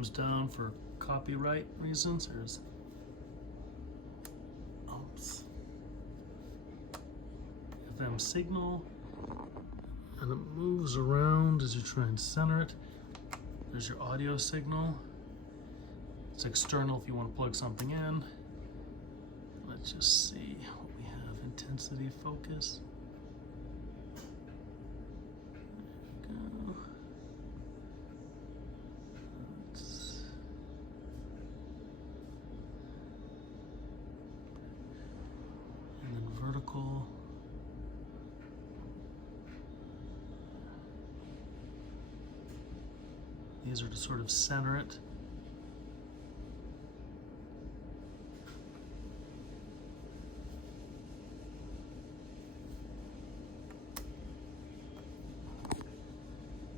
thumbs down for copyright reasons. There's oops. FM signal, and it moves around as you try and center it. There's your audio signal. It's external if you want to plug something in. Let's just see what we have. Intensity, focus. There we go. And then vertical. These are to sort of center it.